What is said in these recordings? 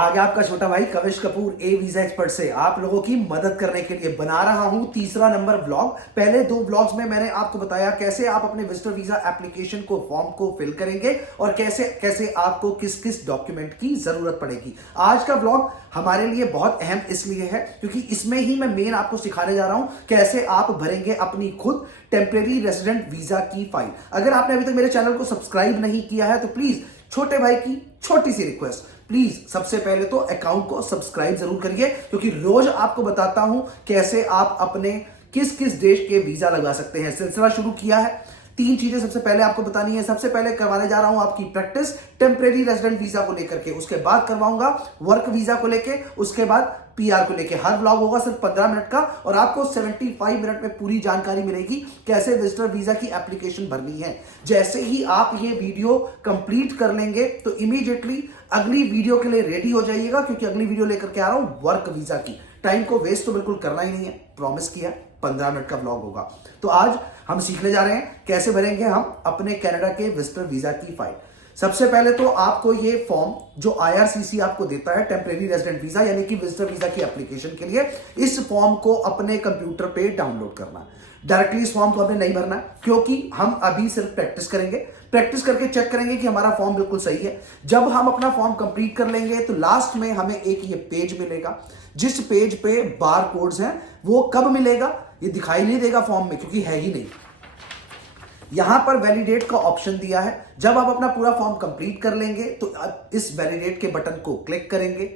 आगे आपका छोटा भाई Kavish Kapoor A visa expert से आप लोगों की मदद करने के लिए बना रहा हूं तीसरा नंबर व्लॉग। पहले दो व्लॉग्स में मैंने आपको बताया कैसे आप अपने विजिटर वीजा एप्लीकेशन को फॉर्म को फिल करेंगे और कैसे कैसे आपको किस किस डॉक्यूमेंट की जरूरत पड़ेगी। आज का व्लॉग हमारे लिए बहुत अहम इसलिए है क्योंकि इसमें ही मैं मेन आपको सिखाने जा रहा हूं कैसे आप भरेंगे अपनी खुद टेम्परेरी रेजिडेंट वीजा की फाइल। अगर आपने अभी तक मेरे चैनल को सब्सक्राइब नहीं किया है तो प्लीज छोटे भाई की छोटी सी रिक्वेस्ट, प्लीज सबसे पहले तो अकाउंट को सब्सक्राइब जरूर करिए क्योंकि रोज आपको बताता हूं कैसे आप अपने किस किस देश के वीजा लगा सकते हैं। सिलसिला शुरू किया है, तीन चीजें सबसे पहले आपको बतानी है। सबसे पहले करवाने जा रहा हूं आपकी प्रैक्टिस टेम्परेरी रेजिडेंट वीजा को लेकर के, उसके बाद करवाऊंगा वर्क वीजा को लेके, उसके बाद पीआर को लेके। हर व्लॉग होगा सिर्फ 15 मिनट का और आपको 75 मिनट में पूरी जानकारी मिलेगी कैसे विजिटर वीजा की एप्लीकेशन भरनी है। जैसे ही आप ये वीडियो कंप्लीट कर लेंगे तो इमीडिएटली अगली वीडियो के लिए रेडी हो जाइएगा क्योंकि अगली वीडियो लेकर के आ रहा हूं वर्क वीजा की। टाइम को वेस्ट तो बिल्कुल करना ही नहीं है, प्रॉमिस किया 15 मिनट का व्लॉग होगा। तो आज हम सीखने जा रहे हैं कैसे भरेंगे हम अपने कनाडा के विजिटर वीजा की फाइल। सबसे पहले तो आपको ये फॉर्म जो आईआरसीसी आपको देता है टेम्परेरी रेजिडेंट वीजा यानी कि विजिटर वीजा की एप्लीकेशन के लिए, इस फॉर्म को अपने कंप्यूटर पे डाउनलोड करना। डायरेक्टली इस फॉर्म को हमने नहीं भरना क्योंकि हम अभी सिर्फ प्रैक्टिस करेंगे। प्रैक्टिस करके चेक करेंगे कि हमारा फॉर्म बिल्कुल सही है। जब हम अपना फॉर्म कंप्लीट कर लेंगे तो लास्ट में हमें एक ये पेज मिलेगा जिस पेज पे बार कोड्स हैं। वो कब मिलेगा ये दिखाई नहीं देगा फॉर्म में क्योंकि है ही नहीं। यहां पर वैलिडेट का ऑप्शन दिया है। जब आप अपना पूरा फॉर्म कंप्लीट कर लेंगे तो इस वैलिडेट के बटन को क्लिक करेंगे।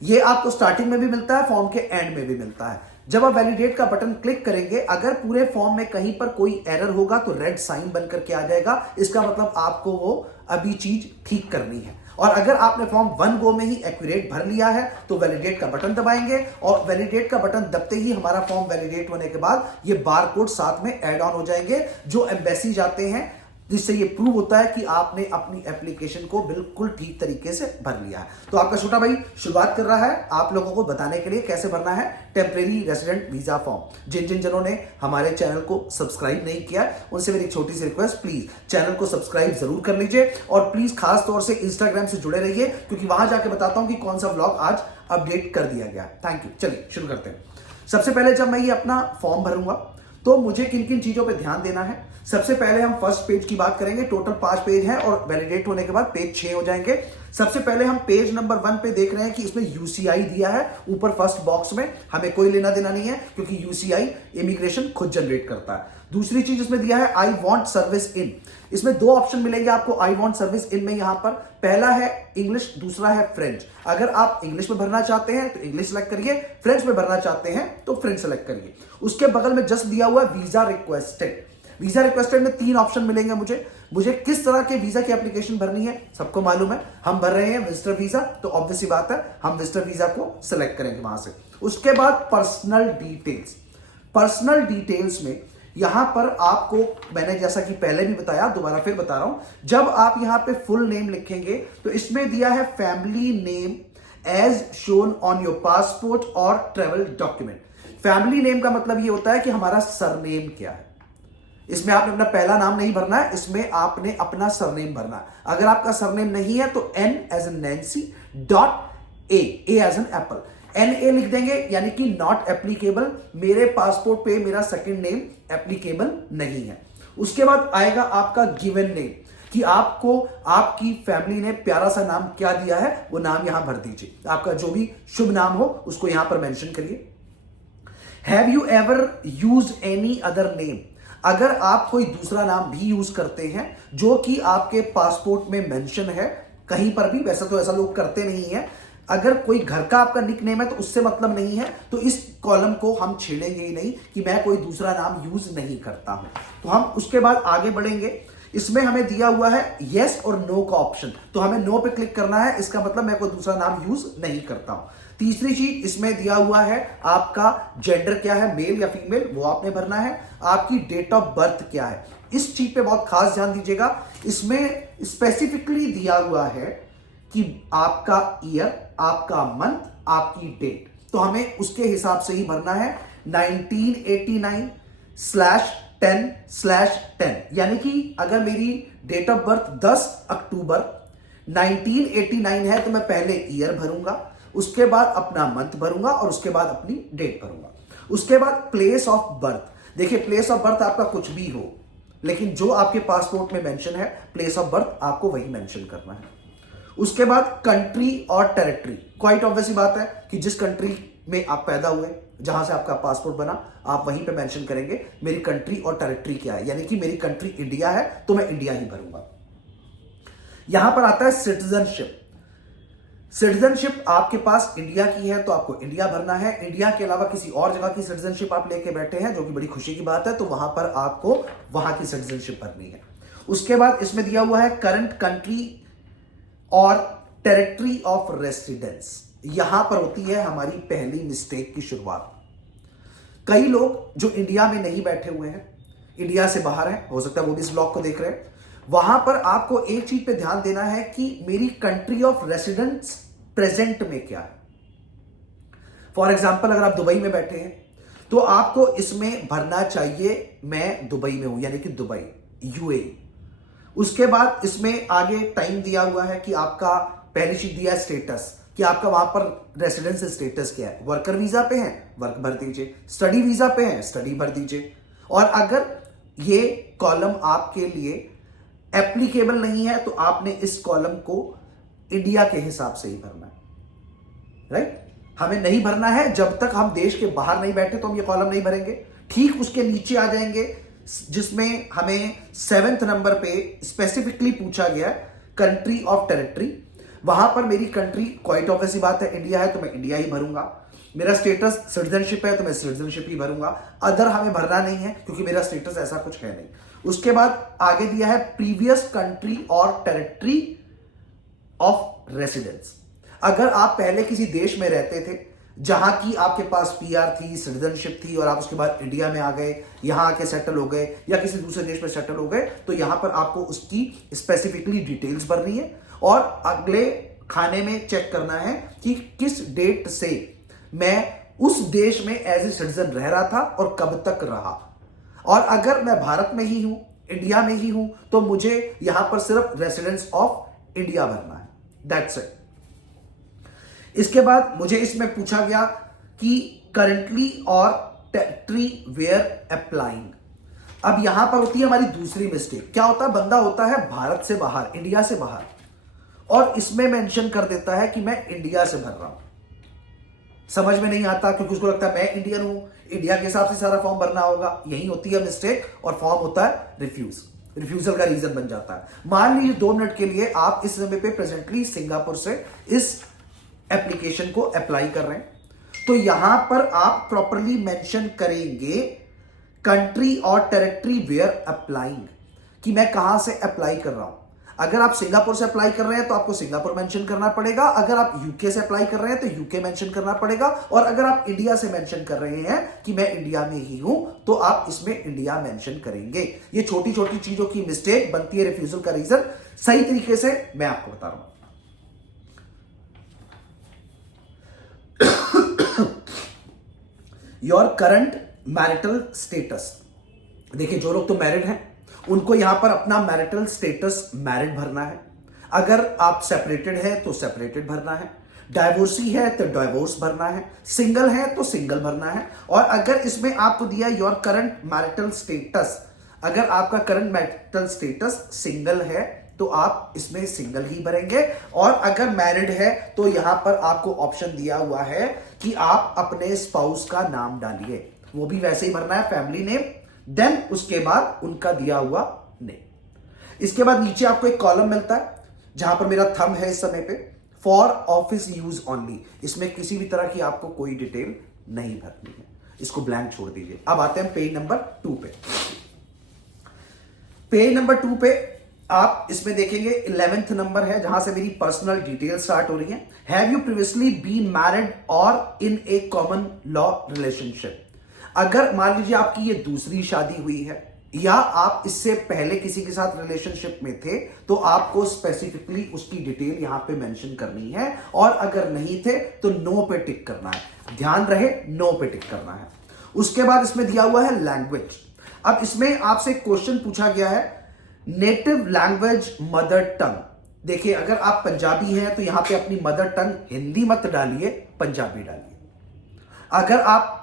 ये आपको स्टार्टिंग में भी मिलता है, फॉर्म के एंड में भी मिलता है। जब आप वैलिडेट का बटन क्लिक करेंगे, अगर पूरे फॉर्म में कहीं पर कोई एरर होगा तो रेड साइन बन करके आ जाएगा। इसका मतलब आपको वो अभी चीज ठीक करनी है। और अगर आपने फॉर्म 1 गो में ही एक्यूरेट भर लिया है तो वैलिडेट का बटन दबाएंगे और वैलिडेट का बटन दबते ही हमारा फॉर्म वैलिडेट होने के बाद ये बार कोड साथ में ऐड ऑन हो जाएंगे जो एम्बेसी जाते हैं, जिससे ये प्रूव होता है कि आपने अपनी एप्लीकेशन को बिल्कुल ठीक तरीके से भर लिया है। तो आपका छोटा भाई शुरुआत कर रहा है आप लोगों को बताने के लिए कैसे भरना है टेम्परेरी रेजिडेंट वीजा फॉर्म। जिन जिन जनों ने हमारे चैनल को सब्सक्राइब नहीं किया उनसे मेरी छोटी सी रिक्वेस्ट, प्लीज चैनल को सब्सक्राइब जरूर कर लीजिए और प्लीज खास तौर से इंस्टाग्राम से जुड़े रहिए क्योंकि वहां जाके बताता हूं कि कौन सा व्लॉग आज अपडेट कर दिया गया। Thank you. चलिए शुरू करते हैं। सबसे पहले जब मैं ये अपना फॉर्म भरूंगा तो मुझे किन किन चीजों पे ध्यान देना है। सबसे पहले हम फर्स्ट पेज की बात करेंगे। टोटल 5 पेज है और वैलिडेट होने के बाद पेज 6 हो जाएंगे। सबसे पहले हम पेज नंबर 1 पे देख रहे हैं कि इसमें यूसीआई दिया है ऊपर फर्स्ट बॉक्स में। हमें कोई लेना देना नहीं है क्योंकि यूसीआई इमिग्रेशन खुद जनरेट करता है। दूसरी चीज इसमें दिया है आई वांट सर्विस इन। इसमें 2 ऑप्शन मिलेंगे आपको आई वांट सर्विस इन में। यहां पर पहला है इंग्लिश, दूसरा है फ्रेंच। अगर आप इंग्लिश में भरना चाहते हैं तो इंग्लिश सेलेक्ट करिए, फ्रेंच में भरना चाहते हैं तो फ्रेंच सेलेक्ट करिए। उसके बगल में जस्ट दिया हुआ वीजा रिक्वेस्टेड। वीजा रिक्वेस्टेड में 3 ऑप्शन मिलेंगे मुझे किस तरह के वीजा की एप्लीकेशन भरनी है। सबको मालूम है हम भर रहे हैं विजिटर वीजा, तो ऑब्वियस सी बात है हम विजिटर वीजा को सिलेक्ट करेंगे वहां से। उसके बाद पर्सनल डिटेल्स। पर्सनल डिटेल्स में यहां पर आपको मैंने जैसा कि पहले भी बताया, दोबारा फिर बता रहा हूं, जब आप यहां पे फुल नेम लिखेंगे तो इसमें दिया है family name as shown on your passport और ट्रेवल डॉक्यूमेंट। फैमिली नेम का मतलब ये होता है कि हमारा सरनेम क्या है। इसमें आपने अपना पहला नाम नहीं भरना है, इसमें आपने अपना सरनेम भरना है। अगर आपका सरनेम नहीं है तो N as in Nancy dot A as in apple, NA लिख देंगे यानी कि नॉट एप्लीकेबल। मेरे पासपोर्ट पे मेरा सेकंड नेम एप्लीकेबल नहीं है। उसके बाद आएगा आपका गिवन नेम कि आपको आपकी फैमिली ने प्यारा सा नाम क्या दिया है वो नाम यहां भर दीजिए। आपका जो भी शुभ नाम हो उसको यहां पर मेंशन करिए। Have you ever used any other name. अगर आप कोई दूसरा नाम भी यूज करते हैं जो कि आपके पासपोर्ट में मेंशन है कहीं पर भी, वैसे तो ऐसा लोग करते नहीं है, अगर कोई घर का आपका निक नेम है तो उससे मतलब नहीं है, तो इस कॉलम को हम छेड़ेंगे ही नहीं कि मैं कोई दूसरा नाम यूज नहीं करता हूं। तो हम उसके बाद आगे बढ़ेंगे। इसमें हमें दिया हुआ है यस और नो का ऑप्शन, तो हमें नो पे क्लिक करना है। इसका मतलब मैं कोई दूसरा नाम यूज नहीं करता हूं। तीसरी चीज इसमें दिया हुआ है आपका जेंडर क्या है, मेल या फीमेल, वो आपने भरना है। आपकी डेट ऑफ बर्थ क्या है, इस चीज पे बहुत खास ध्यान दीजिएगा। इसमें स्पेसिफिकली दिया हुआ है कि आपका ईयर, आपका मंथ, आपकी डेट, तो हमें उसके हिसाब से ही भरना है। 1989/10/10 यानी कि अगर मेरी डेट ऑफ बर्थ 10 अक्टूबर 1989 है तो मैं पहले ईयर भरूंगा, उसके बाद अपना मंथ भरूंगा और उसके बाद अपनी डेट भरूंगा। उसके बाद प्लेस ऑफ बर्थ। देखिए प्लेस ऑफ बर्थ आपका कुछ भी हो, लेकिन जो आपके पासपोर्ट में मेंशन है प्लेस ऑफ बर्थ आपको वही मेंशन करना है। उसके बाद country or territory. Quite obvious बात है कि जिस कंट्री में आप पैदा हुए, जहां से आपका पासपोर्ट बना, आप वहीं पे मेंशन करेंगे मेरी कंट्री और टेरिटरी क्या है, यानी कि मेरी कंट्री इंडिया है तो मैं इंडिया ही भरूंगा। यहां पर आता है सिटीजनशिप। सिटीजनशिप आपके पास इंडिया की है तो आपको इंडिया भरना है। इंडिया के अलावा किसी और जगह की सिटीजनशिप आप लेके बैठे हैं, जो कि बड़ी खुशी की बात है, तो वहां पर आपको वहां की सिटीजनशिप भरनी है। उसके बाद इसमें दिया हुआ है current country or territory of residence. यहां पर होती है हमारी पहली मिस्टेक की शुरुआत। कई लोग जो इंडिया में नहीं बैठे हुए हैं, इंडिया से बाहर हैं, हो सकता है वो भी इस ब्लॉग को देख रहे हैं, वहां पर आपको एक चीज पे ध्यान देना है कि मेरी कंट्री ऑफ रेसिडेंस प्रेजेंट में क्या है। फॉर एग्जाम्पल अगर आप दुबई में बैठे हैं तो आपको इसमें भरना चाहिए मैं दुबई में हूं, यानी कि दुबई, यूएई। उसके बाद इसमें आगे टाइम दिया हुआ है कि आपका पहली चीज दिया है स्टेटस, कि आपका वहां पर रेसिडेंस स्टेटस क्या है। वर्कर वीजा पे है, वर्क भर दीजिए। स्टडी वीजा पे है, स्टडी भर दीजिए। और अगर ये कॉलम आपके लिए एप्लीकेबल नहीं है तो आपने इस कॉलम को इंडिया के हिसाब से ही भरना है, राइट। हमें नहीं भरना है जब तक हम देश के बाहर नहीं बैठे, तो हम ये कॉलम नहीं भरेंगे। ठीक उसके नीचे आ जाएंगे जिसमें हमें 7th नंबर पे स्पेसिफिकली पूछा गया कंट्री ऑफ टेरिटरी। वहां पर मेरी कंट्री क्वाइट ऑब्वियस बात है इंडिया है तो मैं इंडिया ही भरूंगा। मेरा स्टेटस सिटीजनशिप है तो मैं सिटीजनशिप ही भरूंगा। अदर हमें भरना नहीं है क्योंकि मेरा स्टेटस ऐसा कुछ है नहीं। उसके बाद आगे दिया है previous country or territory of residence. अगर आप पहले किसी देश में रहते थे जहां की आपके पास पीआर थी, सिटीजनशिप थी, और आप उसके बाद इंडिया में आ गए, यहां आके सेटल हो गए या किसी दूसरे देश में सेटल हो गए, तो यहां पर आपको उसकी स्पेसिफिकली डिटेल्स भरनी है और अगले खाने में चेक करना है कि किस डेट से मैं उस देश में एज ए सिटीजन रह रहा था और कब तक रहा। और अगर मैं भारत में ही हूं, इंडिया में ही हूं, तो मुझे यहां पर सिर्फ रेसिडेंस ऑफ इंडिया भरना है, दैट्स इट। इसके बाद मुझे इसमें पूछा गया कि करंटली और टेरिटरी वेयर अप्लाइंग। अब यहां पर होती है हमारी दूसरी मिस्टेक। क्या होता है, बंदा होता है भारत से बाहर, इंडिया से बाहर, और इसमें मेंशन कर देता है कि मैं इंडिया से भर रहा हूं। समझ में नहीं आता क्योंकि उसको लगता है मैं इंडियन हूं, इंडिया के हिसाब से सारा फॉर्म भरना होगा। यही होती है मिस्टेक, और फॉर्म होता है रिफ्यूजल का रीजन बन जाता है। मान लीजिए 2 मिनट के लिए आप इस समय पे प्रेजेंटली सिंगापुर से इस एप्लीकेशन को अप्लाई कर रहे हैं, तो यहां पर आप प्रॉपरली मेंशन करेंगे country or territory where applying, कि मैं कहां से अप्लाई कर रहा हूं। अगर आप सिंगापुर से अप्लाई कर रहे हैं तो आपको सिंगापुर मेंशन करना पड़ेगा। अगर आप यूके से अप्लाई कर रहे हैं तो यूके मेंशन करना पड़ेगा। और अगर आप इंडिया से मेंशन कर रहे हैं कि मैं इंडिया में ही हूं, तो आप इसमें इंडिया मेंशन करेंगे। ये छोटी छोटी चीजों की मिस्टेक बनती है रिफ्यूजल का रीजन। सही तरीके से मैं आपको बता रहा हूं। Your current marital status. देखिए जो लोग तो मैरिड हैं उनको यहां पर अपना मैरिटल स्टेटस मैरिड भरना है। अगर आप सेपरेटेड है तो सेपरेटेड भरना है, डाइवोर्सी है तो डाइवोर्स भरना है, सिंगल है तो सिंगल भरना है। और अगर इसमें आपको दिया योर करंट मैरिटल स्टेटस, अगर आपका करंट मैरिटल स्टेटस सिंगल है तो आप इसमें सिंगल ही भरेंगे। और अगर मैरिड है तो यहां पर आपको ऑप्शन दिया हुआ है कि आप अपने स्पाउस का नाम डालिए, वो भी वैसे ही भरना है, फैमिली नेम, देन उसके बाद उनका दिया हुआ नेम। इसके बाद नीचे आपको एक कॉलम मिलता है जहां पर मेरा थंब है इस समय पे, फॉर ऑफिस यूज ओनली। इसमें किसी भी तरह की आपको कोई डिटेल नहीं भरनी है, इसको ब्लैंक छोड़ दीजिए। अब आते हैं पेज नंबर 2 पे। पेज नंबर 2 पे आप इसमें देखेंगे 11th नंबर है जहां से मेरी पर्सनल डिटेल स्टार्ट हो रही है। Have you previously been married or in a common law relationship. अगर मान लीजिए आपकी ये दूसरी शादी हुई है या आप इससे पहले किसी के साथ रिलेशनशिप में थे, तो आपको स्पेसिफिकली उसकी डिटेल यहां पे मेंशन करनी है। और अगर नहीं थे तो नो पे टिक करना है, ध्यान रहे नो पे टिक करना है। उसके बाद इसमें दिया हुआ है लैंग्वेज। अब इसमें आपसे क्वेश्चन पूछा गया है नेटिव लैंग्वेज मदर टंग, देखिए, अगर आप पंजाबी हैं तो यहां पे अपनी मदर टंग हिंदी मत डालिए, पंजाबी डालिए। अगर आप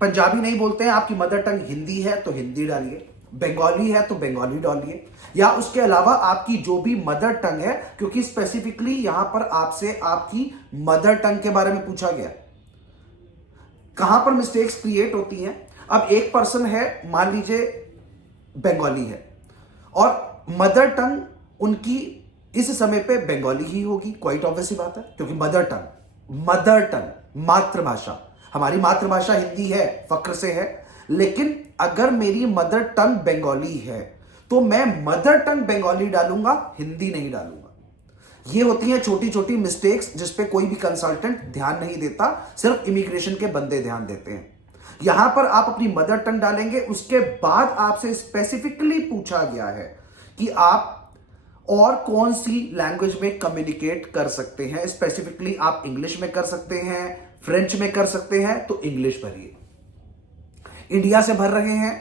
पंजाबी नहीं बोलते हैं, आपकी मदर टंग हिंदी है तो हिंदी डालिए, बंगाली है तो बंगाली डालिए, या उसके अलावा आपकी जो भी मदर टंग है, क्योंकि स्पेसिफिकली यहां पर आपसे आपकी मदर टंग के बारे में पूछा गया। कहां पर मिस्टेक्स क्रिएट होती हैं? अब एक पर्सन है, मान लीजिए बंगाली है, और मदर टंग उनकी इस समय पे बंगाली ही होगी, क्वाइट ऑब्वियस ही बात है, क्योंकि मदर टंग मातृभाषा, हमारी मातृभाषा हिंदी है, फक्र से है। लेकिन अगर मेरी मदर टंग बंगाली है तो मैं मदर टंग बंगाली डालूंगा, हिंदी नहीं डालूंगा। ये होती हैं छोटी छोटी मिस्टेक्स जिसपे कोई भी कंसल्टेंट ध्यान नहीं देता, सिर्फ इमिग्रेशन के बंदे ध्यान देते हैं। यहां पर आप अपनी मदर टंग डालेंगे, उसके बाद आपसे स्पेसिफिकली पूछा गया है कि आप और कौन सी लैंग्वेज में कम्युनिकेट कर सकते हैं। स्पेसिफिकली आप इंग्लिश में कर सकते हैं, फ्रेंच में कर सकते हैं, तो इंग्लिश भरिए। इंडिया से भर रहे हैं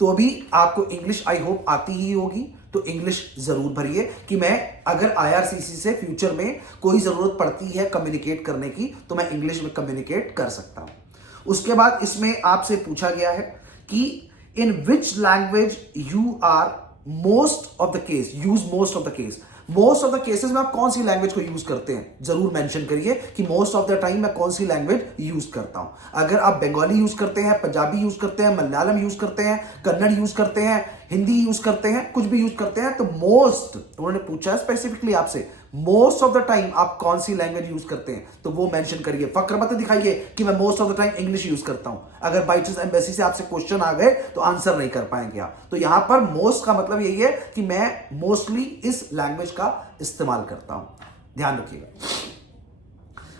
तो भी आपको इंग्लिश आई होप आती ही होगी, तो इंग्लिश जरूर भरिए कि मैं अगर आईआरसीसी से फ्यूचर में कोई जरूरत पड़ती है कम्युनिकेट करने की तो मैं इंग्लिश में कम्युनिकेट कर सकता हूं। उसके बाद इसमें आपसे पूछा गया है कि in which language you are most of the case use most of the case. Most of the cases में आप कौन सी लैंग्वेज को यूज करते हैं, जरूर मेंशन करिए कि मोस्ट ऑफ द टाइम मैं कौन सी लैंग्वेज यूज करता हूं। अगर आप बंगाली यूज करते हैं, पंजाबी यूज करते हैं, मलयालम यूज करते हैं, कन्नड़ यूज करते हैं, हिंदी यूज करते हैं, कुछ भी यूज करते हैं, तो मोस्ट उन्होंने पूछा स्पेसिफिकली आपसे मोस्ट ऑफ द टाइम आप कौन सी लैंग्वेज यूज करते हैं, तो वो मेंशन करिए। फक्र मत दिखाइए कि मैं most of the time English use करता हूं। अगर बाई चांस एम्बेसी से आपसे क्वेश्चन आ गए तो आंसर नहीं कर पाएंगे आप। तो यहां पर मोस्ट का मतलब यही है कि मैं मोस्टली इस लैंग्वेज का इस्तेमाल करता हूं, ध्यान रखिएगा।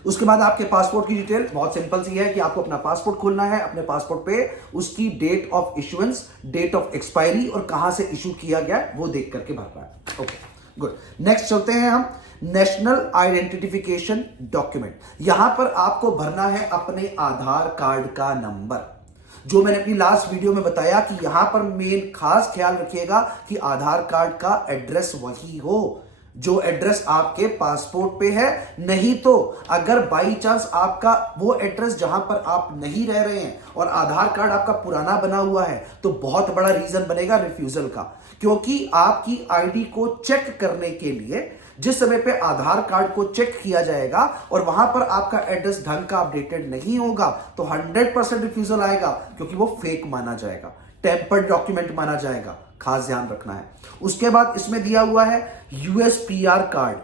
उसके बाद आपके पासपोर्ट की डिटेल बहुत सिंपल सी है कि आपको अपना पासपोर्ट खोलना है। अपने पासपोर्ट पे उसकी date of issuance, date of expiry और कहां से इशू किया गया वो देख करके भरना है। Okay, good. नेक्स्ट चलते हैं हम नेशनल आइडेंटिफिकेशन डॉक्यूमेंट। यहां पर आपको भरना है अपने आधार कार्ड का नंबर। जो मैंने अपनी लास्ट वीडियो में बताया कि यहां पर मेन खास ख्याल रखिएगा कि आधार कार्ड का एड्रेस वही हो जो एड्रेस आपके पासपोर्ट पे है। नहीं तो अगर बाई चांस आपका वो एड्रेस जहां पर आप नहीं रह रहे हैं और आधार कार्ड आपका पुराना बना हुआ है तो बहुत बड़ा रीजन बनेगा रिफ्यूजल का, क्योंकि आपकी आईडी को चेक करने के लिए जिस समय पे आधार कार्ड को चेक किया जाएगा और वहां पर आपका एड्रेस ढंग का अपडेटेड नहीं होगा तो 100% रिफ्यूजल आएगा, क्योंकि वो फेक माना जाएगा, टेम्पर्ड डॉक्यूमेंट माना जाएगा। खास ध्यान रखना है। उसके बाद इसमें दिया हुआ है यूएस पीआर कार्ड।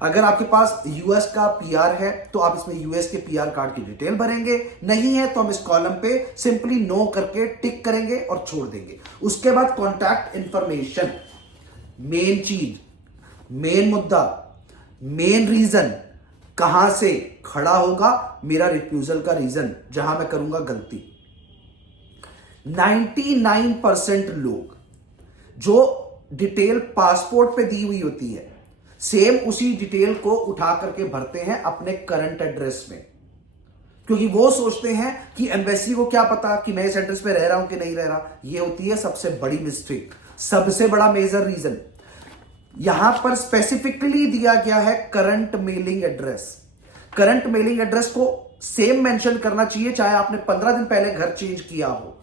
अगर आपके पास यूएस का पीआर है तो आप इसमें यूएस के पीआर कार्ड की डिटेल भरेंगे, नहीं है तो हम इस कॉलम पे सिंपली नो करके टिक करेंगे और छोड़ देंगे। उसके बाद कॉन्टैक्ट इंफॉर्मेशन, मेन चीज, मेन मुद्दा, मेन रीजन, कहां से खड़ा होगा मेरा रिफ्यूजल का रीजन जहां मैं करूंगा गलती। 99% लोग जो डिटेल पासपोर्ट पे दी हुई होती है सेम उसी डिटेल को उठा करके भरते हैं अपने करंट एड्रेस में, क्योंकि वो सोचते हैं कि एम्बेसी को क्या पता कि मैं इस एड्रेस पे रह रहा हूं कि नहीं रह रहा। ये होती है सबसे बड़ी मिस्टेक, सबसे बड़ा मेजर रीजन। यहां पर स्पेसिफिकली दिया गया है current mailing address. Current mailing address को सेम मेंशन करना चाहिए चाहे आपने 15 दिन पहले घर चेंज किया हो,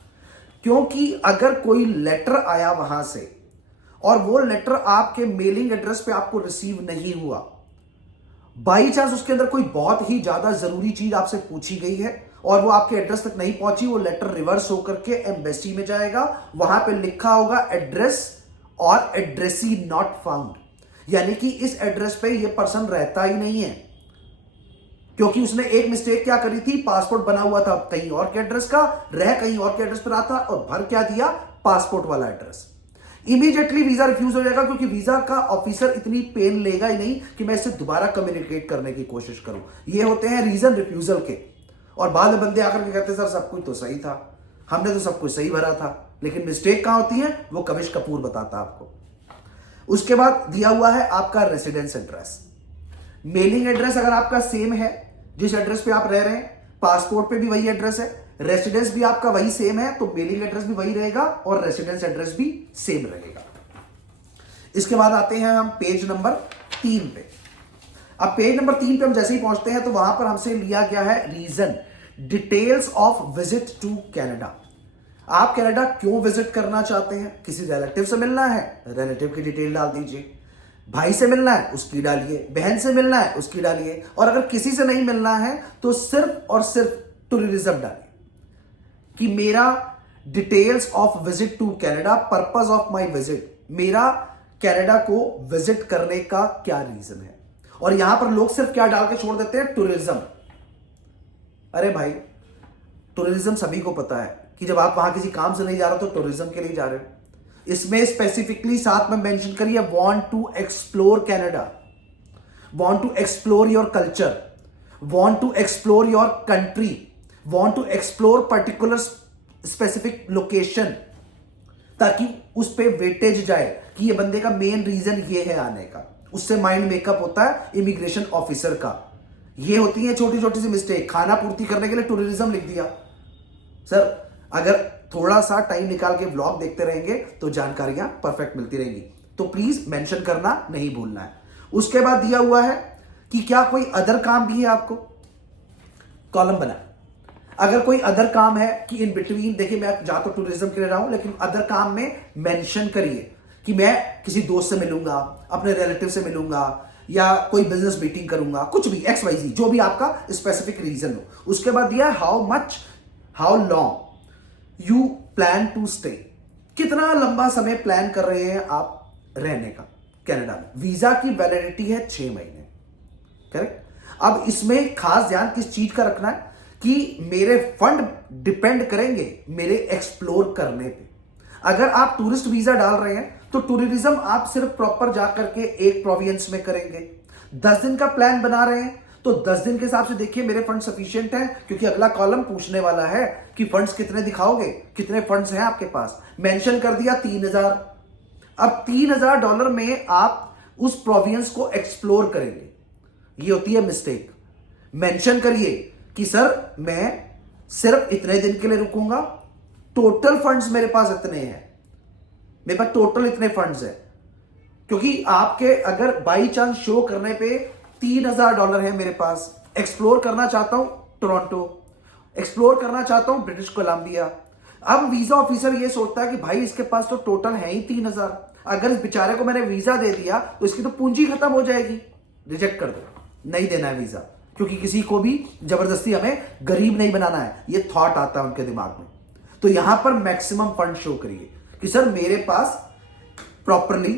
क्योंकि अगर कोई लेटर आया वहां से और वो लेटर आपके मेलिंग एड्रेस पे आपको रिसीव नहीं हुआ, बाई चांस उसके अंदर कोई बहुत ही ज्यादा जरूरी चीज आपसे पूछी गई है और वो आपके एड्रेस तक नहीं पहुंची, वो लेटर रिवर्स होकर के एम्बेसी में जाएगा, वहां पे लिखा होगा एड्रेस और एड्रेसी नॉट फाउंड, यानी कि इस एड्रेस पे ये पर्सन रहता ही नहीं है, क्योंकि उसने एक मिस्टेक क्या करी थी, पासपोर्ट बना हुआ था कहीं और के एड्रेस का, रह कहीं और के एड्रेस पर आता और भर क्या दिया, पासपोर्ट वाला एड्रेस। इमीडिएटली वीजा रिफ्यूज हो जाएगा, क्योंकि वीजा का ऑफिसर इतनी पेन लेगा ही नहीं कि मैं इससे दोबारा कम्युनिकेट करने की कोशिश करूं। ये होते हैं रीजन रिफ्यूजल के, और बाद में बंदे आकर के कहते सर सब कुछ तो सही था, हमने तो सब कुछ सही भरा था, लेकिन मिस्टेक कहां होती है वो कविश कपूर बताता आपको। उसके बाद दिया हुआ है आपका रेसिडेंस एड्रेस। मेलिंग एड्रेस अगर आपका सेम है, जिस एड्रेस पे आप रह रहे हैं, पासपोर्ट पे भी वही एड्रेस है, रेसिडेंस भी आपका वही सेम है, तो मेलिंग एड्रेस भी वही रहेगा और रेसिडेंस एड्रेस भी सेम रहेगा। इसके बाद आते हैं हम पेज नंबर 3 पे। अब पेज नंबर 3 पे हम जैसे ही पहुंचते हैं तो वहां पर हमसे लिया गया है reason, details of visit to Canada. आप कनाडा क्यों विजिट करना चाहते हैं? किसी रिलेटिव से मिलना है, रिलेटिव की डिटेल डाल दीजिए। भाई से मिलना है, उसकी डालिए। बहन से मिलना है, उसकी डालिए। और अगर किसी से नहीं मिलना है तो सिर्फ और सिर्फ टूरिज्म डालिए कि मेरा details of visit to Canada, purpose of my visit, मेरा कनाडा को विजिट करने का क्या रीजन है। और यहां पर लोग सिर्फ क्या डाल के छोड़ देते हैं? टूरिज्म। अरे भाई, टूरिज्म सभी को पता है कि जब आप वहां किसी काम से नहीं जा रहे तो टूरिज्म के लिए जा रहे हो। इसमें स्पेसिफिकली साथ में मेंशन करिए want to explore Canada, want to explore your culture, want to explore your country, want to explore particular specific location, ताकि उस पे वेटेज जाए कि ये बंदे का मेन रीजन ये है आने का। उससे माइंड मेकअप होता है इमिग्रेशन ऑफिसर का। ये होती है छोटी छोटी सी मिस्टेक। खाना पूर्ति करने के लिए टूरिज्म लिख दिया। सर, अगर थोड़ा सा टाइम निकाल के ब्लॉग देखते रहेंगे तो जानकारियां परफेक्ट मिलती रहेंगी। तो प्लीज मेंशन करना नहीं भूलना है। उसके बाद दिया हुआ है कि क्या कोई अदर काम भी है आपको। कॉलम बना, अगर कोई अदर काम है कि इन बिटवीन, देखिए मैं जा तो टूरिज्म के लिए रहा हूं, लेकिन अदर काम में मेंशन करिए कि मैं किसी दोस्त से मिलूंगा, अपने रिलेटिव से मिलूंगा, या कोई बिजनेस मीटिंग करूंगा, कुछ भी XYZ, जो भी आपका स्पेसिफिक रीजन हो। उसके बाद दिया how long you plan to stay, कितना लंबा समय प्लान कर रहे हैं आप रहने का कनाडा में। वीजा की वैलिडिटी है 6 महीने, करेक्ट। अब इसमें खास ध्यान किस चीज का रखना है कि मेरे फंड डिपेंड करेंगे मेरे एक्सप्लोर करने पे। अगर आप टूरिस्ट वीजा डाल रहे हैं तो टूरिज्म आप सिर्फ प्रॉपर जाकर के एक प्रोविंस में करेंगे। 10 दिन का प्लान बना रहे हैं तो 10 दिन के हिसाब से देखिए मेरे फंड सफिशिएंट हैं, क्योंकि अगला कॉलम पूछने वाला है कि फंड्स कितने दिखाओगे, कितने फंड्स हैं आपके पास। मेंशन कर दिया 3000। अब $3000 में आप उस प्रोविंस को एक्सप्लोर करेंगे। ये होती है मिस्टेक। मेंशन करिए कि सर मैं सिर्फ इतने दिन के लिए रुकूंगा, टोटल फंड्स मेरे पास इतने हैं, मेरे पास टोटल इतने फंड्स हैं। क्योंकि आपके अगर बाई चांस शो करने पे $3000 है मेरे पास, एक्सप्लोर करना चाहता हूं टोरंटो, एक्सप्लोर करना चाहता हूं ब्रिटिश कोलंबिया। अब वीजा ऑफिसर ये सोचता है कि भाई इसके पास तो टोटल है ही 3000, अगर इस बेचारे को मैंने वीजा दे दिया तो इसकी तो पूंजी खत्म हो जाएगी, रिजेक्ट कर दो, नहीं देना है वीजा। क्योंकि किसी को भी जबरदस्ती हमें गरीब नहीं बनाना है, ये थॉट आता है उनके दिमाग में। तो यहां पर मैक्सिमम फंड शो करिए कि सर मेरे पास प्रॉपरली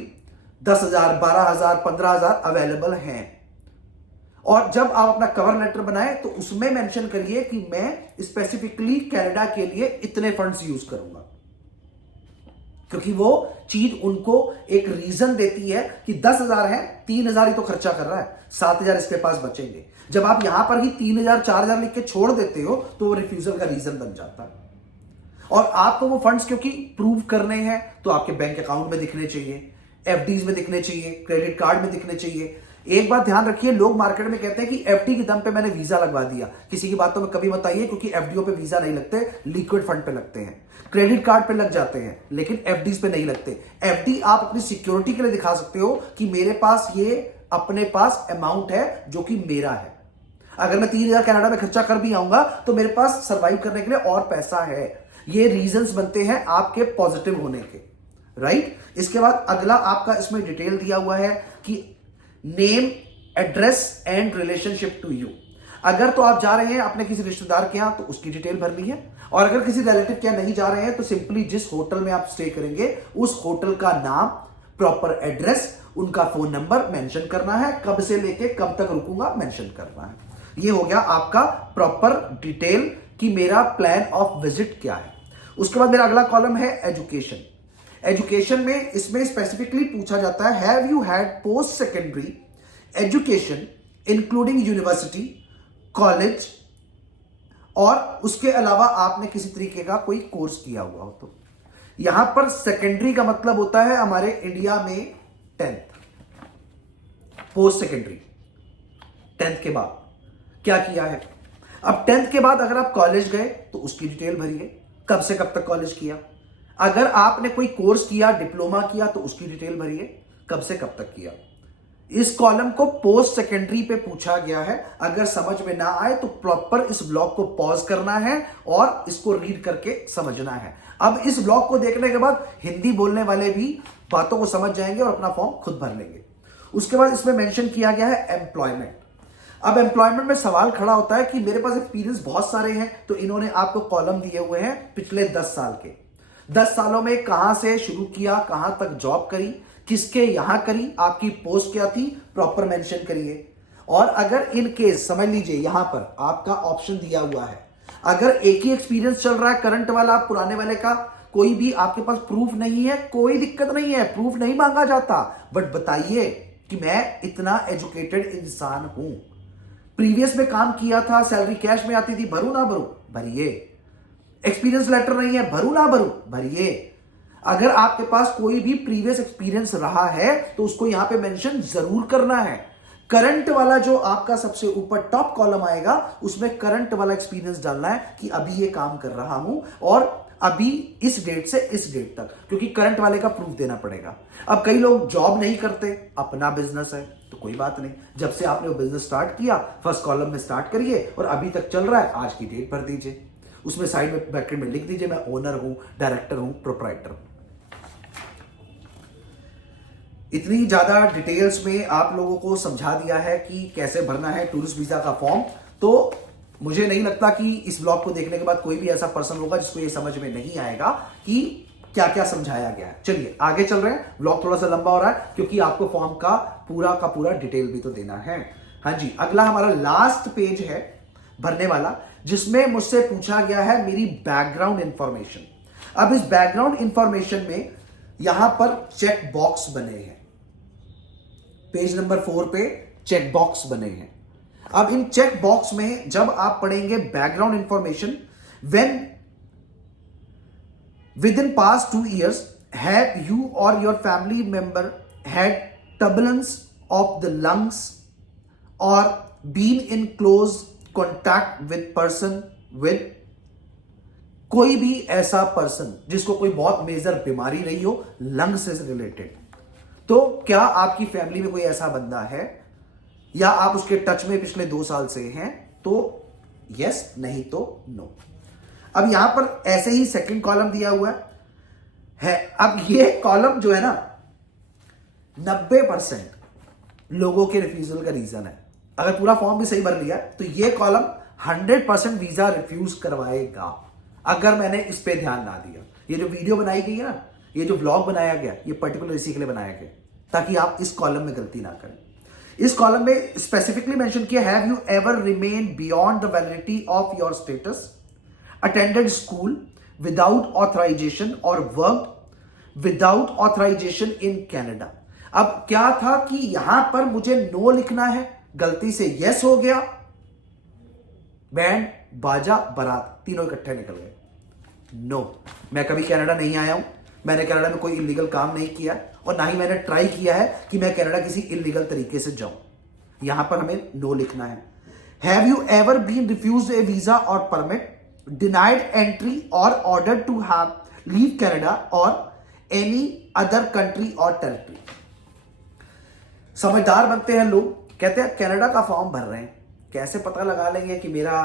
10,000, 12,000, 15,000 अवेलेबल हैं। और जब आप अपना कवर लेटर बनाएं तो उसमें मेंशन करिए कि मैं स्पेसिफिकली कनाडा के लिए इतने फंड्स यूज करूंगा, क्योंकि वो चीज उनको एक रीजन देती है कि 10,000 है, 3,000 ही तो खर्चा कर रहा है, 7,000 इसके पास बचेंगे। जब आप यहां पर ही 3,000, 4,000 लिख के छोड़ देते हो तो वो रिफ्यूजल का रीजन बन जाता है। और आपको वो फंड्स क्योंकि प्रूव करने हैं तो आपके बैंक अकाउंट में दिखने चाहिए, FDs में दिखने चाहिए, क्रेडिट कार्ड में दिखने चाहिए। एक बात ध्यान रखिए, लोग मार्केट में कहते हैं कि FD के दम पे मैंने वीजा लगवा दिया। किसी की बातों में कभी मत आइए, क्योंकि FDO पे वीजा नहीं लगते, लिक्विड फंड पे लगते हैं, क्रेडिट कार्ड पे लग जाते हैं, लेकिन FDs पे नहीं लगते। FD आप अपनी सिक्योरिटी के लिए दिखा सकते हो कि मेरे पास ये अपने पास अमाउंट है जो कि मेरा है। अगर मैं 3,000 कनाडा में खर्चा कर भी आऊंगा तो मेरे पास सर्वाइव करने के लिए और पैसा है। ये रीजंस बनते हैं आपके पॉजिटिव होने के, राइट। इसके बाद अगला आपका इसमें डिटेल दिया हुआ है कि name, address and relationship to you. अगर तो आप जा रहे हैं अपने किसी रिश्तेदार के यहां तो उसकी डिटेल भरनी है, और अगर किसी रिलेटिव के यहां नहीं जा रहे हैं तो सिंपली जिस होटल में आप स्टे करेंगे उस होटल का नाम, प्रॉपर एड्रेस, उनका फोन नंबर मेंशन करना है, कब से लेके कब तक रुकूंगा मेंशन करना है। ये हो गया आपका प्रॉपर डिटेल कि मेरा प्लान ऑफ विजिट क्या है। उसके बाद मेरा अगला कॉलम है एजुकेशन। एजुकेशन में इसमें स्पेसिफिकली पूछा जाता है have you had post secondary education including university, college, और उसके अलावा आपने किसी तरीके का कोई कोर्स किया हुआ हो तो। यहां पर सेकेंडरी का मतलब होता है हमारे इंडिया में 10th। पोस्ट सेकेंडरी 10th के बाद क्या किया है। अब 10th के बाद अगर आप कॉलेज गए तो उसकी डिटेल भरिए, कब से कब तक कॉलेज किया। अगर आपने कोई कोर्स किया, डिप्लोमा किया तो उसकी डिटेल भरिए, कब से कब तक किया। इस कॉलम को पोस्ट सेकेंडरी पे पूछा गया है। अगर समझ में ना आए तो प्रॉपर इस ब्लॉग को पॉज करना है और इसको रीड करके समझना है। अब इस ब्लॉग को देखने के बाद हिंदी बोलने वाले भी बातों को समझ जाएंगे और अपना फॉर्म खुद भर लेंगे। उसके बाद इसमें मेंशन किया गया है एम्प्लॉयमेंट। अब एम्प्लॉयमेंट में सवाल खड़ा होता है कि मेरे पास एक्सपीरियंस बहुत सारे हैं, तो इन्होंने आपको कॉलम दिए हुए हैं पिछले 10 साल के। 10 सालों में कहां से शुरू किया, कहां तक जॉब करी, किसके यहां करी, आपकी पोस्ट क्या थी, प्रॉपर मेंशन करिए। और अगर इन केस समझ लीजिए यहां पर आपका ऑप्शन दिया हुआ है, अगर एक ही एक्सपीरियंस चल रहा है, करंट वाला पुराने वाले का कोई भी आपके पास प्रूफ नहीं है, कोई दिक्कत नहीं है, प्रूफ नहीं मांगा जाता। बट बताइए कि मैं इतना एजुकेटेड इंसान हूं, प्रीवियस में काम किया था, सैलरी कैश में आती थी, भरू ना भरू, भरिए। एक्सपीरियंस लेटर नहीं है, भरू ना भरू, भरिए। अगर आपके पास कोई भी प्रीवियस एक्सपीरियंस रहा है तो उसको यहां पे मेंशन जरूर करना है। करंट वाला जो आपका सबसे ऊपर टॉप कॉलम आएगा उसमें करंट वाला एक्सपीरियंस डालना है कि अभी ये काम कर रहा हूं और अभी इस डेट से इस डेट तक, क्योंकि करंट वाले का प्रूफ देना पड़ेगा। अब कई लोग जॉब नहीं करते, अपना बिजनेस है, तो कोई बात नहीं, जब से आपने वो बिजनेस स्टार्ट किया फर्स्ट कॉलम में स्टार्ट करिए और अभी तक चल रहा है आज की डेट भर दीजिए। उसमें साइड में ब्रैकेट में लिख दीजिए मैं ओनर हूं, डायरेक्टर हूं, प्रोप्राइटर हूं। इतनी ज्यादा डिटेल्स में आप लोगों को समझा दिया है कि कैसे भरना है टूरिस्ट वीजा का फॉर्म। तो मुझे नहीं लगता कि इस ब्लॉग को देखने के बाद कोई भी ऐसा पर्सन होगा जिसको ये समझ में नहीं आएगा कि क्या क्या समझाया गया है। चलिए आगे चल रहे हैं, ब्लॉग थोड़ा सा लंबा हो रहा है क्योंकि आपको फॉर्म का पूरा डिटेल भी तो देना है। हाँ जी, अगला हमारा लास्ट पेज है भरने वाला, जिसमें मुझसे पूछा गया है मेरी बैकग्राउंड इंफॉर्मेशन। अब इस बैकग्राउंड इंफॉर्मेशन में यहां पर चेक बॉक्स बने हैं, पेज नंबर 4 पे चेक बॉक्स बने हैं। अब इन चेक बॉक्स में जब आप पढ़ेंगे background information, when with in past 2 years have you और your family member had turbulence of the lungs और been in close contact with person with, कोई भी ऐसा पर्सन जिसको कोई बहुत मेजर बीमारी रही हो लंग से रिलेटेड, तो क्या आपकी फैमिली में कोई ऐसा बंदा है या आप उसके टच में पिछले 2 साल से हैं, तो यस, नहीं तो नो। अब यहां पर ऐसे ही सेकंड कॉलम दिया हुआ है। अब ये कॉलम जो है ना 90% लोगों के रिफ्यूजल का रीजन है। अगर पूरा फॉर्म भी सही भर लिया तो ये कॉलम 100% वीजा रिफ्यूज करवाएगा अगर मैंने इस पे ध्यान ना दिया। ये जो वीडियो बनाई गई है ना, ये जो व्लॉग बनाया गया, ये पर्टिकुलर इसी के लिए बनाया गया ताकि आप इस कॉलम में गलती ना करें। इस कॉलम में स्पेसिफिकली मेंशन किया, have you ever remain beyond the validity of your status, attended school without authorization और work without authorization in Canada. अब क्या था कि यहां पर मुझे नो लिखना है, गलती से यस हो गया, बैंड बाजा बारात तीनों इकट्ठे निकल गए। नो, मैं कभी कनाडा नहीं आया हूं, मैंने कनाडा में कोई इलीगल काम नहीं किया और ना ही मैंने ट्राई किया है कि मैं कनाडा किसी इलीगल तरीके से जाऊं। यहां पर हमें नो लिखना है। Have you ever been refused a visa or permit, denied entry or order to have leave Canada or any other country or territory. समझदार बनते हैं लोग, कहते हैं कनाडा का फॉर्म भर रहे हैं, कैसे पता लगा लेंगे कि मेरा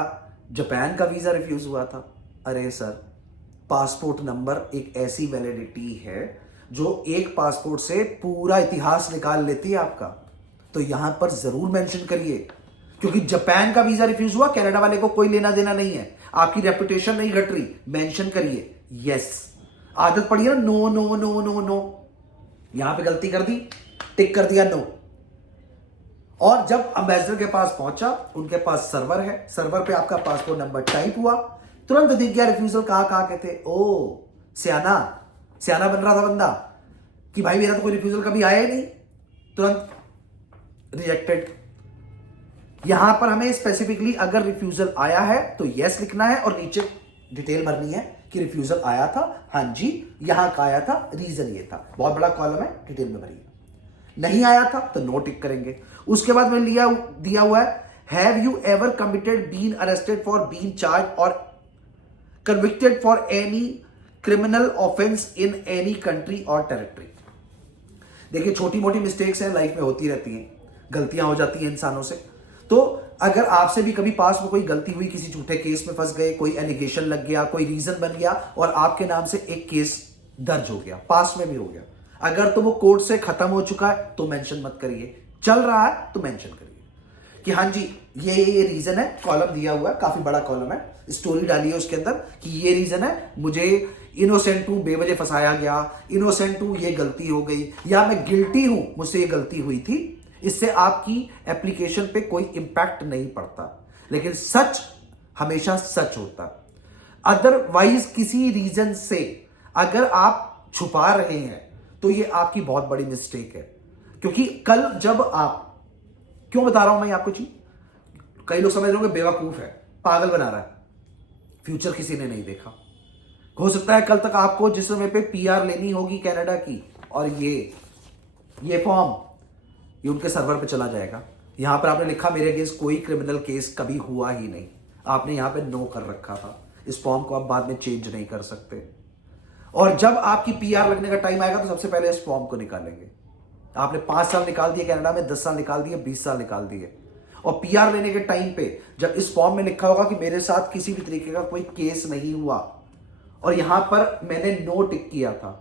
जापान का वीजा रिफ्यूज हुआ था। अरे सर, पासपोर्ट नंबर एक ऐसी वैलिडिटी है जो एक पासपोर्ट से पूरा इतिहास निकाल लेती है आपका। तो यहां पर जरूर मेंशन करिए, क्योंकि जापान का वीजा रिफ्यूज हुआ, कनाडा वाले को कोई लेना देना नहीं है, आपकी रेपुटेशन नहीं घट रही, मेंशन करिए यस। आदत पड़ी है ना no no no no no, यहां पे गलती कर दी, टिक कर दिया नो। और जब एम्बेसडर के पास पहुंचा, उनके पास सर्वर है, सर्वर पे आपका पासपोर्ट नंबर टाइप हुआ, तुरंत दिख गया रिफ्यूजल। कहां के थे, ओ सियाना बन रहा था बंदा कि भाई मेरा तो कोई रिफ्यूजल कभी आया ही नहीं, तुरंत रिजेक्टेड। यहां पर हमें स्पेसिफिकली अगर रिफ्यूजल आया है तो यस लिखना है और नीचे डिटेल भरनी है कि रिफ्यूजल आया था, हां जी, यहां का आया था, रीजन ये था। बहुत बड़ा कॉलम है, डिटेल में भरिए। नहीं आया था तो नो टिक करेंगे। उसके बाद में दिया हुआ है, have you ever committed been arrested for been charge or convicted for any criminal offense in any country or territory। देखिए छोटी मोटी मिस्टेक्स हैं, लाइफ में होती रहती हैं, गलतियां हो जाती हैं इंसानों से। तो अगर आपसे भी कभी पास में कोई गलती हुई, किसी झूठे केस में फंस गए, कोई एलिगेशन लग गया, कोई रीजन बन गया और आपके नाम से एक केस दर्ज हो गया, पास में भी हो गया, अगर तो वो कोर्ट से खत्म हो चुका है तो मेंशन मत करिए, चल रहा है तो मेंशन करिए कि हाँ जी ये रीजन है, कॉलम दिया हुआ है, काफी बड़ा कॉलम है, स्टोरी डाली है उसके अंदर कि ये रीजन है, मुझे इनोसेंट हूं, बेवजह फंसाया गया, इनोसेंट हूं, ये गलती हो गई, या मैं गिल्टी हूं, मुझसे ये गलती हुई थी। इससे आपकी एप्लीकेशन पे कोई इंपैक्ट नहीं पड़ता, लेकिन सच हमेशा सच होता। अदरवाइज किसी रीजन से अगर आप छुपा रहे हैं तो ये आपकी बहुत बड़ी मिस्टेक है, क्योंकि कल जब आप, क्यों बता रहा हूं मैं ये आपको चीज, कई लोग समझ रहे होंगे बेवकूफ है, पागल बना रहा है, फ्यूचर किसी ने नहीं देखा। हो सकता है कल तक आपको जिस समय पे पीआर लेनी होगी कनाडा की, और ये फॉर्म ये उनके सर्वर पे चला जाएगा, यहां पर आपने लिखा मेरे अगेंस्ट कोई क्रिमिनल केस कभी हुआ ही नहीं, आपने यहां पे नो कर रखा था, इस फॉर्म को आप बाद में चेंज नहीं कर सकते। और जब आपकी पीआर लगने का टाइम आएगा तो सबसे पहले इस फॉर्म को निकालेंगे। आपने 5 साल निकाल दिए कनाडा में, 10 साल निकाल दिए, 20 साल निकाल दिए, और पीआर लेने के टाइम पे जब इस फॉर्म में लिखा होगा कि मेरे साथ किसी भी तरीके का कोई केस नहीं हुआ, और यहां पर मैंने नो टिक किया था,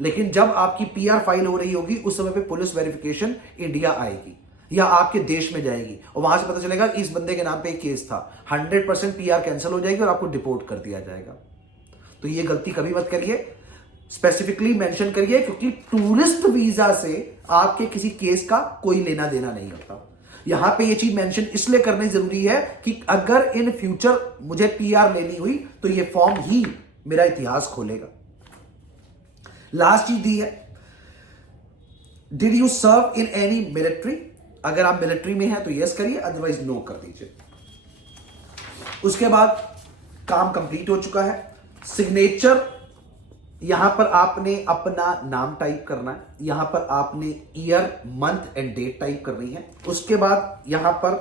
लेकिन जब आपकी पीआर फाइल हो रही होगी उस समय पे पुलिस वेरिफिकेशन इंडिया आएगी या आपके देश में जाएगी, और वहां से पता चलेगा कि इस बंदे के नाम पे एक केस था, 100% पीआर कैंसिल हो जाएगी और आपको डिपोर्ट कर दिया जाएगा। तो ये गलती कभी मत करिए, स्पेसिफिकली मेंशन करिए, क्योंकि टूरिस्ट वीजा से आपके किसी केस का कोई लेना देना नहीं होता। यहां पे ये चीज मेंशन इसलिए करनी जरूरी है कि अगर इन फ्यूचर मुझे पीआर लेनी हुई तो ये फॉर्म ही मेरा इतिहास खोलेगा। लास्ट चीज दी है, did you serve in any military, अगर आप मिलिट्री में हैं तो यस करिए, अदरवाइज नो कर दीजिए। उसके बाद काम कंप्लीट हो चुका है, सिग्नेचर यहां पर आपने अपना नाम टाइप करना है, यहां पर आपने year, month and date type करनी है। उसके बाद यहां पर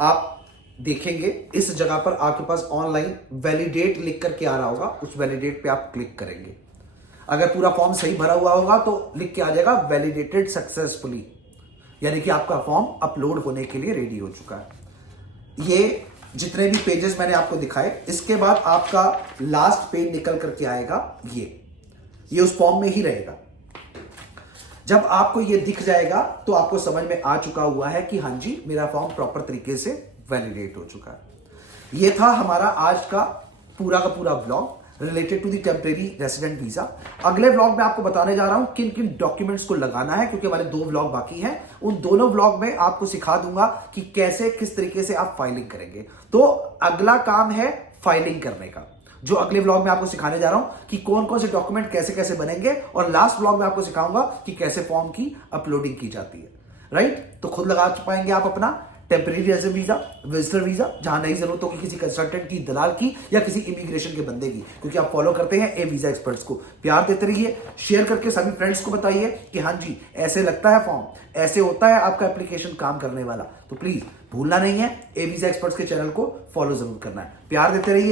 आप देखेंगे इस जगह पर आपके पास ऑनलाइन वैलिडेट लिख करके आ रहा होगा, उस वैलिडेट पे आप क्लिक करेंगे। अगर पूरा फॉर्म सही भरा हुआ होगा तो लिख के आ जाएगा वैलिडेटेड सक्सेसफुली, यानी कि आपका फॉर्म अपलोड होने के लिए रेडी हो चुका है। ये जितने भी पेजेस मैंने आपको दिखाए, इसके बाद आपका लास्ट पेज निकल करके आएगा, ये उस फॉर्म में ही रहेगा। जब आपको ये दिख जाएगा तो आपको समझ में आ चुका हुआ है कि हाँ जी मेरा फॉर्म प्रॉपर तरीके से वैलिडेट हो चुका है। ये था हमारा आज का पूरा blog related to the temporary resident visa. अगले व्लॉग में आपको बताने जा रहा हूं किन किन डॉक्यूमेंट्स को लगाना है, क्योंकि हमारे 2 व्लॉग बाकी हैं। उन दोनों व्लॉग में आपको सिखा दूंगा कि कैसे, किस तरीके से आप फाइलिंग करेंगे। तो अगला काम है फाइलिंग करने का, जो अगले व्लॉग में आपको सिखाने जा रहा हूं कि कौन कौन से डॉक्यूमेंट कैसे कैसे बनेंगे, और लास्ट व्लॉग में आपको सिखाऊंगा कि कैसे फॉर्म की अपलोडिंग की जाती है। राइट, तो खुद लगा पाएंगे आप अपना temporary resident visa, visitor visa, जहां नहीं जरूरत हो कि किसी कंसल्टेंट की, दलाल की, या किसी इमिग्रेशन के बंदे की, क्योंकि आप फॉलो करते हैं ए वीजा एक्सपर्ट्स को। प्यार देते रहिए, शेयर करके सभी फ्रेंड्स को बताइए कि हाँ जी ऐसे लगता है फॉर्म, ऐसे होता है आपका एप्लीकेशन काम करने वाला। तो प्लीज भूलना नहीं है, ए वीजा एक्सपर्ट्स के चैनल को फॉलो जरूर करना है। प्यार देते रहिए।